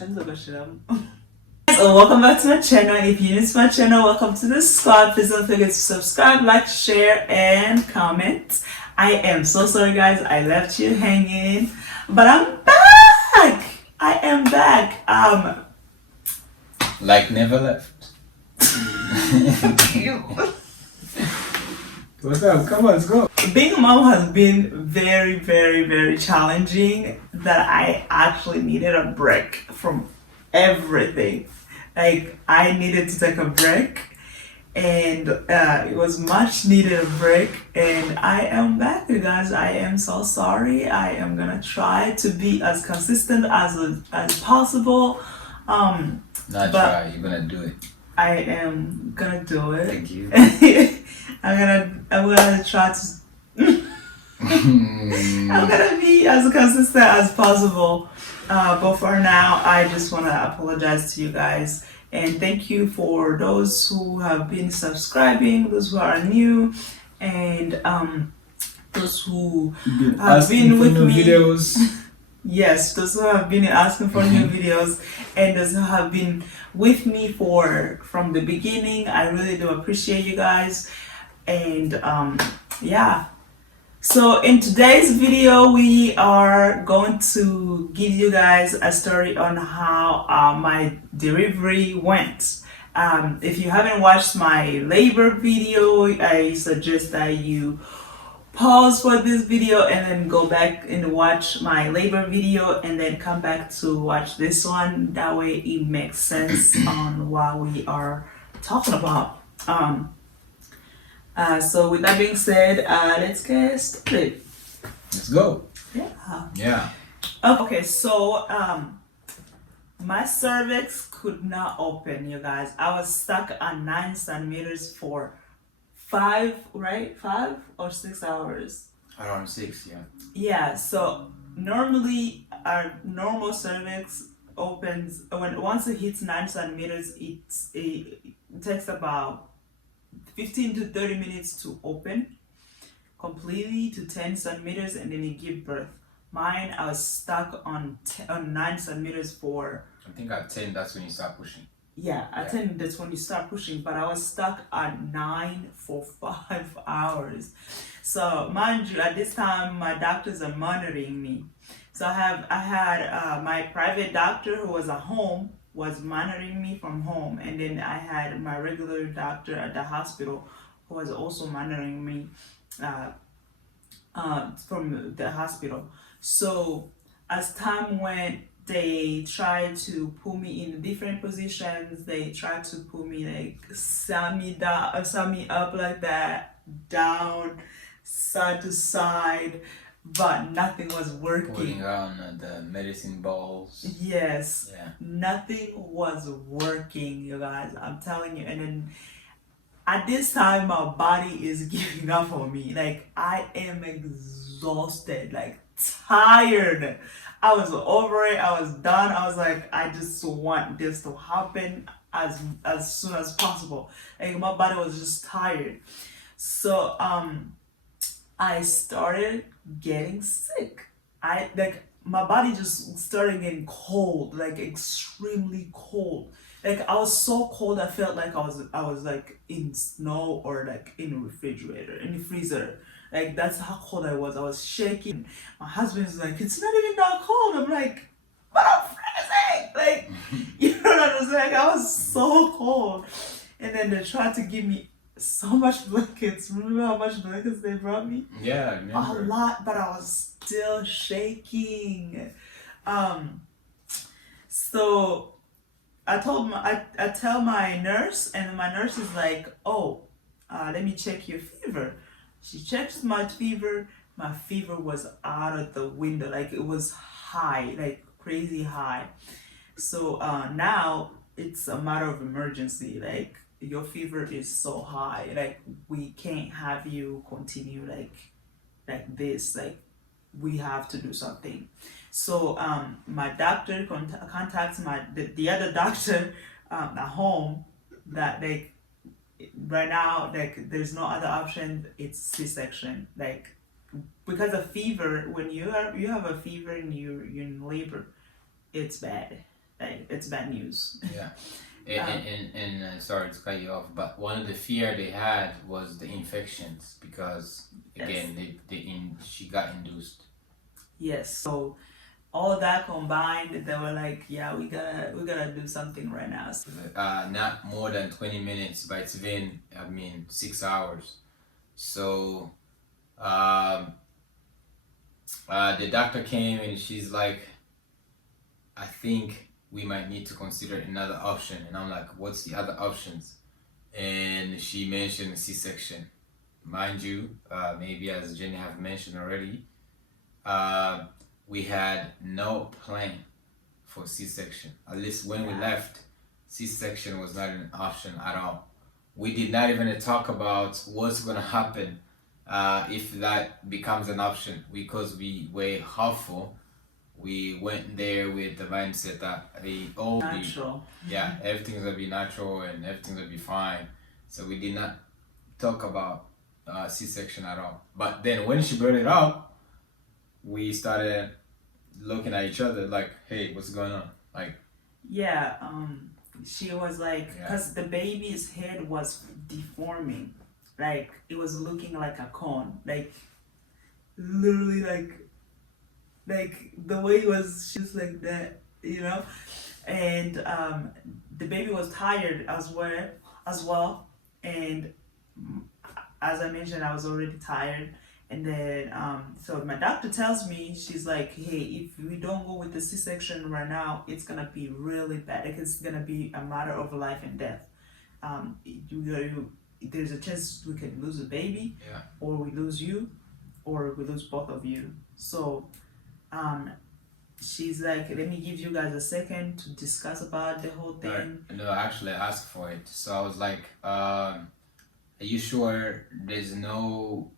So welcome back to my channel. If you're new to my channel, welcome to the squad. Please don't forget to subscribe, like, share, and comment. I am so sorry, guys. I left you hanging, but I'm back. I am back. Like never left. What's up? Come on, let's go. Being a mom has been very, very, very challenging. That I actually needed a break from everything. Like I needed to take a break, and it was much needed a break. And I am back, you guys. I am so sorry. I am gonna try to be as consistent as possible. Not But try, you're gonna do it. I am gonna do it. Thank you. I'm gonna try to. I'm gonna be as consistent as possible. But for now, I just want to apologize to you guys and thank you for those who have been subscribing, those who are new, and those who have been with me. Videos. Yes, those who have been asking for new videos and those who have been with me from the beginning. I really do appreciate you guys. And yeah. So in today's video, we are going to give you guys a story on how my delivery went. If you haven't watched my labor video, I suggest that you pause for this video and then go back and watch my labor video and then come back to watch this one. That way it makes sense on what we are talking about. So with that being said, let's get started. Let's go. Yeah. Yeah. Okay, so my cervix could not open, you guys. I was stuck on 9 centimeters for 5 or 6 hours. Around 6, yeah. Yeah, so normally our normal cervix opens once it hits 9 centimeters, it takes about 15 to 30 minutes to open completely to 10 centimeters and then it give birth. Mine, I was stuck on 9 centimeters for. I think at 10, that's when you start pushing. Yeah, at 10 that's when you start pushing, but I was stuck at 9 for 5 hours. So mind you, at this time my doctors are monitoring me. So I had my private doctor who was at home was monitoring me from home, and then I had my regular doctor at the hospital who was also monitoring me from the hospital. So as time went, they tried to put me in different positions. They tried to put me like sat me up like that, down, side to side, but nothing was working. Pulling around the medicine balls. Yes. Yeah. Nothing was working, you guys. I'm telling you. And then at this time, my body is giving up on me. Like I am exhausted, like tired. I was over it. I was done. I was like, I just want this to happen as soon as possible. Like my body was just tired. So I started getting sick. My body just started getting cold, like extremely cold. Like I was so cold I felt like I was like in snow or like in a refrigerator, in the freezer. Like that's how cold I was. I was shaking. My husband's like, it's not even that cold. I'm like, but I'm freezing. Like, you know what I'm saying? I was so cold. And then they tried to give me so much blankets. Remember how much blankets they brought me? Yeah, I remember. A lot, but I was still shaking. So I tell my nurse, and my nurse is like, oh, let me check your fever. She checks my fever. My fever was out of the window. Like it was high, like crazy high. So now it's a matter of emergency. Like your fever is so high. Like we can't have you continue like this. Like we have to do something. So my doctor contacts the other doctor at home that like right now like there's no other option. It's C-section. Like because of fever, when you have a fever and you're in labor, it's bad. Like it's bad news. Yeah. And sorry to cut you off, but one of the fear they had was the infections because again she got induced. Yes. So all that combined, they were like, yeah, we gotta do something right now. Not more than 20 minutes, but it's been 6 hours. So the doctor came and she's like, I think we might need to consider another option. And I'm like, what's the other options? And she mentioned C-section. Mind you, maybe as Jenny have mentioned already, we had no plan for C-section. At least when we left, C-section was not an option at all. We did not even talk about what's gonna happen if that becomes an option because we were hopeful. We went there with the mindset that Natural. everything's gonna be natural and everything's gonna be fine. So we did not talk about C-section at all. But then when she brought it up, we started looking at each other like, hey, what's going on? Like, yeah, she was like, because the baby's head was deforming, like it was looking like a cone, like literally like the way it was just like that, and the baby was tired as well, and as I mentioned, I was already tired. And then, so my doctor tells me, she's like, hey, if we don't go with the C-section right now, it's gonna be really bad. Like, it's gonna be a matter of life and death. There's a chance we can lose a baby, or we lose you, or we lose both of you. So, she's like, let me give you guys a second to discuss about the whole thing. No, actually, I asked for it. So I was like, are you sure there's no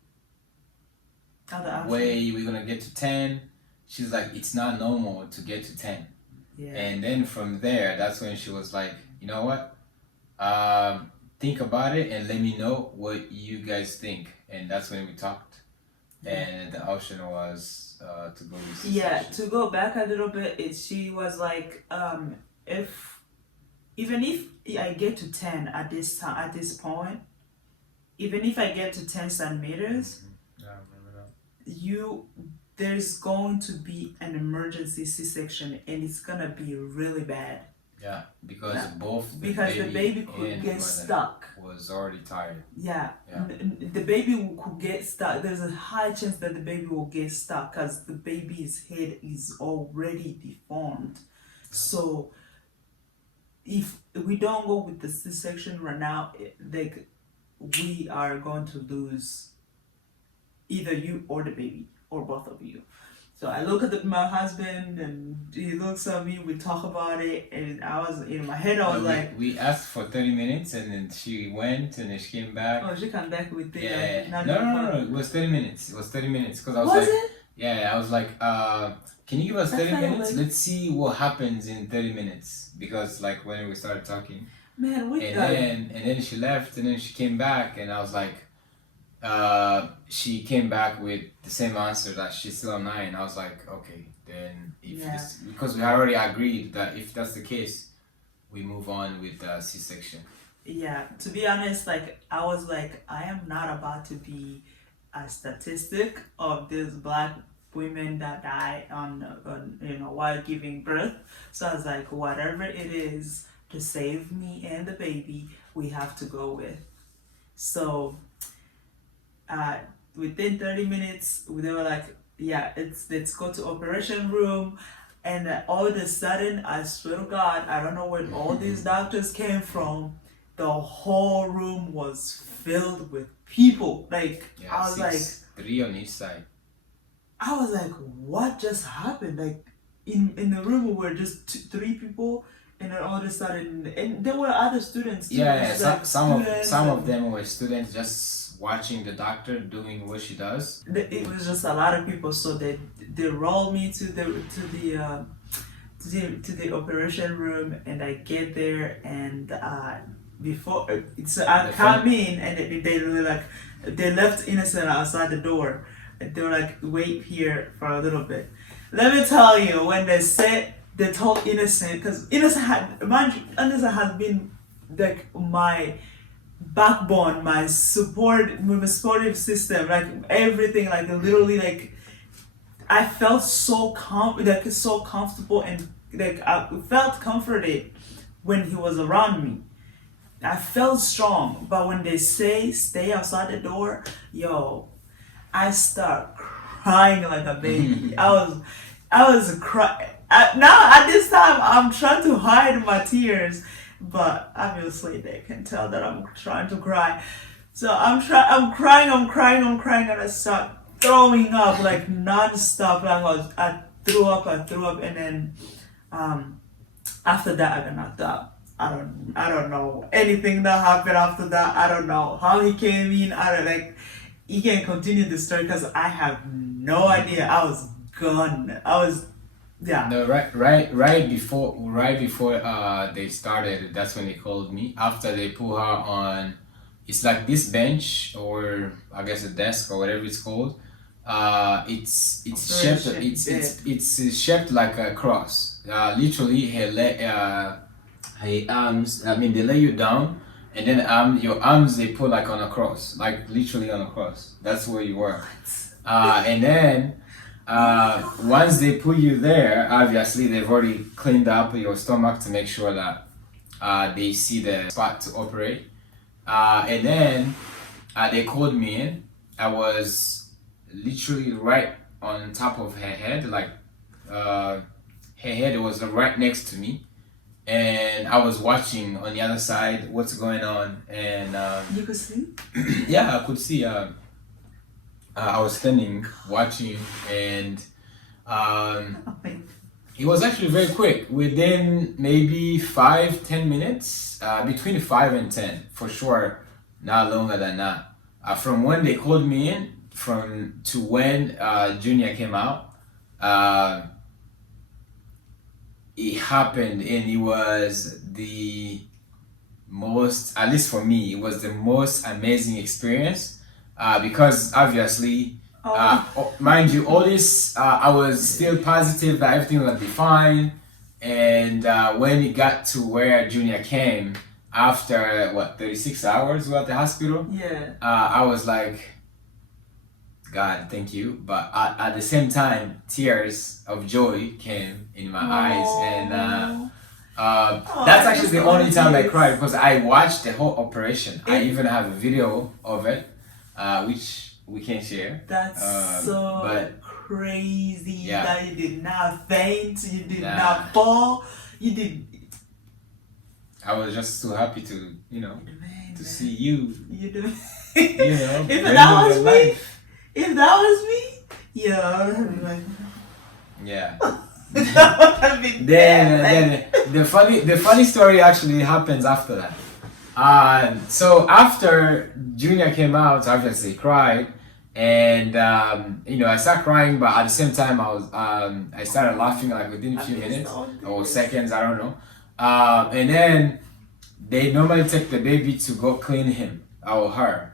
way we're gonna get to 10? She's like, it's not normal to get to 10. And then from there, that's when she was like, you know what, think about it and let me know what you guys think. And that's when we talked, and the option was to go with C-section. To go back a little bit, she was like, even if I get to 10 at this point, even if I get to 10 centimeters, there's going to be an emergency C-section, and it's gonna be really bad. Yeah, because the baby could get stuck. Was already tired. The baby could get stuck. There's a high chance that the baby will get stuck because the baby's head is already deformed. So if we don't go with the C-section right now, we are going to lose either you or the baby, or both of you. So I look at my husband, and he looks at me. We talk about it, and I was in my head. I was like, we asked for 30 minutes, and then she went, and then she came back. Oh, she came back with the no. It was 30 minutes. It was 30 minutes because I was like, it? Yeah, I was like, can you give us 30 minutes? Let's see what happens in 30 minutes because like when we started talking. Man, and then she left, and then she came back, and I was like. She came back with the same answer that she's still on 9. I was like, okay, then because we already agreed that if that's the case, we move on with C-section. Yeah, to be honest, like I was like, I am not about to be a statistic of these black women that die on while giving birth. So I was like, whatever it is to save me and the baby, we have to go with. So within 30 minutes, they were like, let's go to operation room. And all of a sudden, I swear to God, I don't know where all these doctors came from. The whole room was filled with people. Like, I was like, 3 on each side. I was like, what just happened? Like, in the room we were just 3 people. And then all of a sudden, and there were other students too. Some of them were students just watching the doctor doing what she does. It was just a lot of people, so they rolled me to the operation room, and I get there, and before I come in, and they left Innocent outside the door. They were like, wait here for a little bit. Let me tell you, when they said they told Innocent, because Innocent had, mind you, Innocent has been like my backbone, my supportive system, like everything, like literally, like I felt like so comfortable, and like I felt comforted when he was around me. I felt strong, but when they say stay outside the door, yo, I start crying like a baby. I was crying. Now at this time, I'm trying to hide my tears, but obviously they can tell that I'm trying to cry. So I'm crying, and I start throwing up like non-stop. I threw up, and then um, after that I got knocked out. I don't know anything that happened after that. I don't know how he came in. I don't like. You can continue the story because I have no idea. I was gone. I was, yeah. No, right before they started, that's when they called me. After they put her on, it's like this bench, or I guess a desk, or whatever it's called. It's shaped. It's shaped like a cross. Literally, her arms. I mean, they lay you down, and then your arms they put like on a cross, like literally on a cross. That's where you were. And then once they put you there, obviously they've already cleaned up your stomach to make sure that they see the spot to operate. And then they called me in. I was literally right on top of her head, like her head was right next to me, and I was watching on the other side what's going on, and You could see? yeah, I could see. I was standing watching, and it was actually very quick. Within maybe 5-10 minutes, between 5 and 10, for sure, not longer than that. From when they called me in, from to when Junior came out, it happened, and it was the most, at least for me, it was the most amazing experience, because obviously, mind you, all this, I was still positive that everything would be fine. And when it got to where Junior came, after what, 36 hours we were at the hospital, Yeah. I was like, God, thank you. But at the same time, tears of joy came in my eyes, and that's actually the only time I cried, because I watched the whole operation. I even have a video of it, which we can share. That's but crazy yeah. that you did not faint, you did Nah. not fall, you did. I was just so happy to, Man, see you, You do. if If that was me, if that was me, yeah. Yeah. That would have been Then the funny story actually happens after that. So after Junior came out, obviously he cried, and I started crying, but at the same time I started laughing like within a few minutes or seconds, I don't know. And then they normally take the baby to go clean him or her.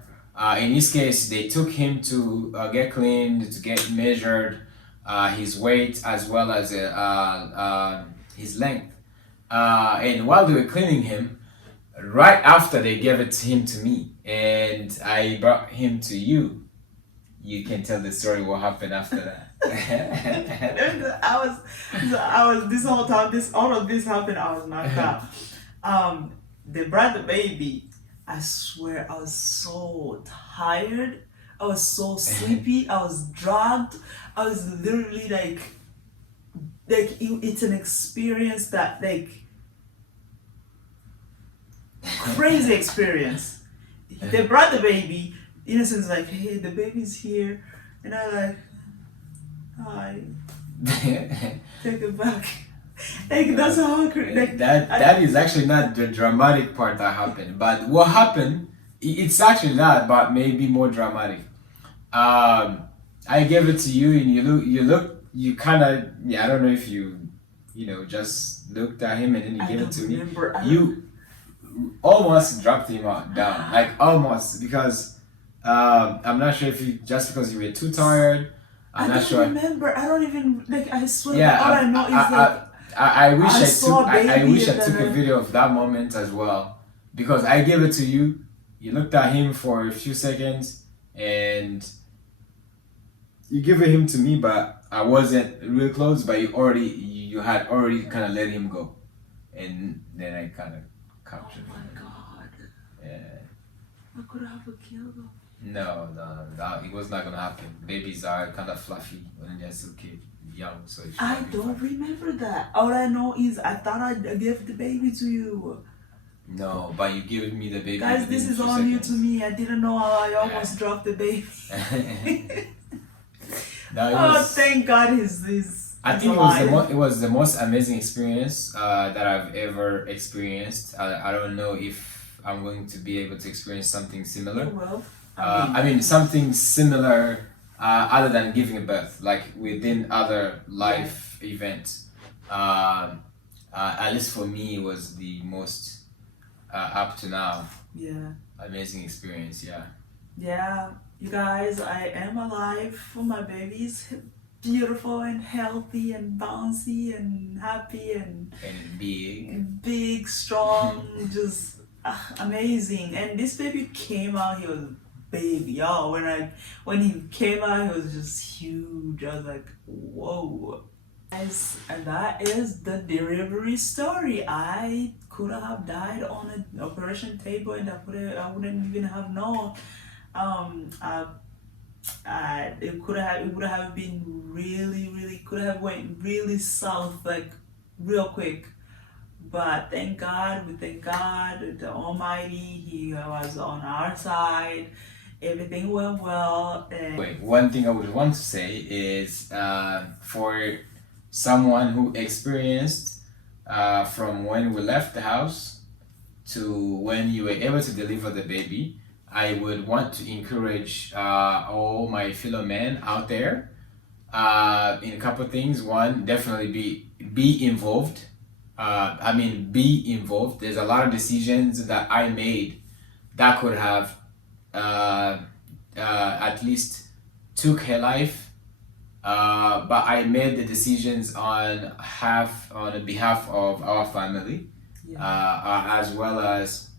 In this case, they took him to get cleaned, to get measured, his weight as well as his length. And while they were cleaning him, right after they gave him to me, and I brought him to you. You can tell the story what happened after that. I was this whole time. All of this happened. I was knocked out. They brought the baby. I swear, I was so tired. I was so sleepy. I was drugged. I was literally like it's an experience that crazy experience. They brought the baby. Innocent's like, hey, the baby's here, and I'm like, hi, take it back. That's how that is actually not the dramatic part that happened, but what happened, it's actually that, but maybe more dramatic. I gave it to you, and you kind of, I don't know if you just looked at him and then you gave it to me. You almost dropped him down, like almost, because I'm not sure if just because you were too tired. I'm not sure. Remember. I don't even I swear. Yeah, all I know is I wish I I saw took a I baby wish I and took a then video of that moment as well, because I gave it to you. You looked at him for a few seconds and you gave him to me, but I wasn't real close. But you had already kind of let him go, and then I kind of oh captured my him. god, Yeah. I could have killed him. No, it was not gonna happen. Babies are kind of fluffy when they're still kid, young, so it should I not be don't fun. remember that. All I know is I thought I gave the baby to you. No, but you gave me the baby Guys, within this a is few all new to seconds. me. I didn't know how I Yeah. almost dropped the baby. No, it Oh, was. thank God he's I think it was the most amazing experience that I've ever experienced. I don't know if I'm going to be able to experience something similar. Well, I mean something similar other than giving birth, like within other life events. At least for me, it was the most up to now yeah. amazing experience. Yeah, Yeah, you guys, I am alive. My baby's beautiful and healthy and bouncy and happy and and big. big, strong, just amazing. And this baby came out, he was big, y'all. When he came out, he was just huge. I was like, whoa. Guys, and that is the delivery story. I could have died on an operation table, and I wouldn't even have known. Um, uh, it would have been really could have went really south, like real quick. But thank God, we thank God, the Almighty, He was on our side. Everything went well. And Wait, one thing I would want to say is for someone who experienced from when we left the house to when you were able to deliver the baby, I would want to encourage all my fellow men out there in a couple of things. One, definitely be involved. Be involved. There's a lot of decisions that I made that could have at least took her life, but I made the decisions on behalf of our family, as well as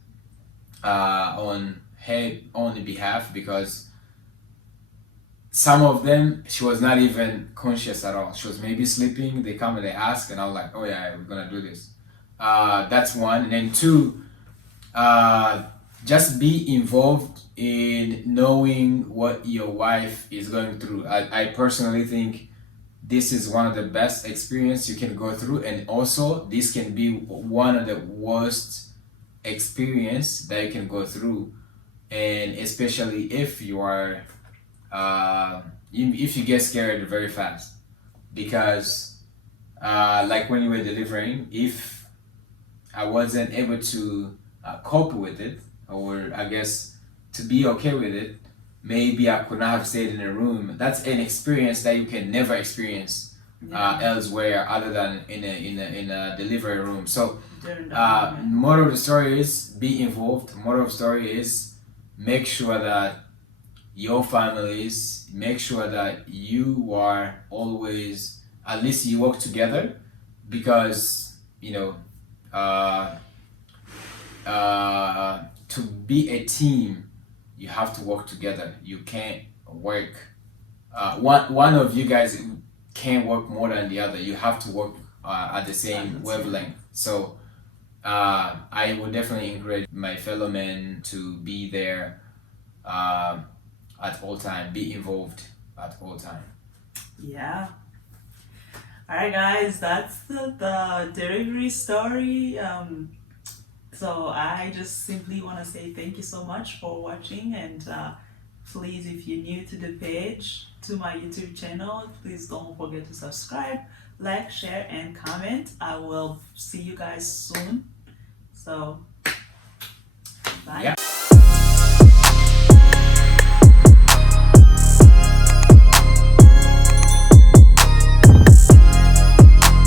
on her own behalf, because some of them she was not even conscious at all. She was maybe sleeping. They come and they ask, and I was like, "Oh yeah, we're gonna do this." That's one, and then two, just be involved in knowing what your wife is going through. I personally think this is one of the best experience you can go through, and also this can be one of the worst experience that you can go through, and especially if you are if you get scared very fast, because like when you were delivering, if I wasn't able to cope with it, or I guess to be okay with it, maybe I could not have stayed in a room. That's an experience that you can never experience elsewhere other than in a delivery room. So moral of the story is be involved. Moral of the story is make sure that your families, make sure that you are always, at least you work together, because to be a team, you have to work together. You can't work. One of you guys can't work more than the other. You have to work at the same wavelength. So I would definitely encourage my fellow men to be there at all time. Be involved at all time. Yeah. Alright guys, that's the delivery story. So I just simply want to say thank you so much for watching, and please, if you're new to the page, to my YouTube channel, please don't forget to subscribe, like, share, and comment. I will see you guys soon. So bye. Yeah.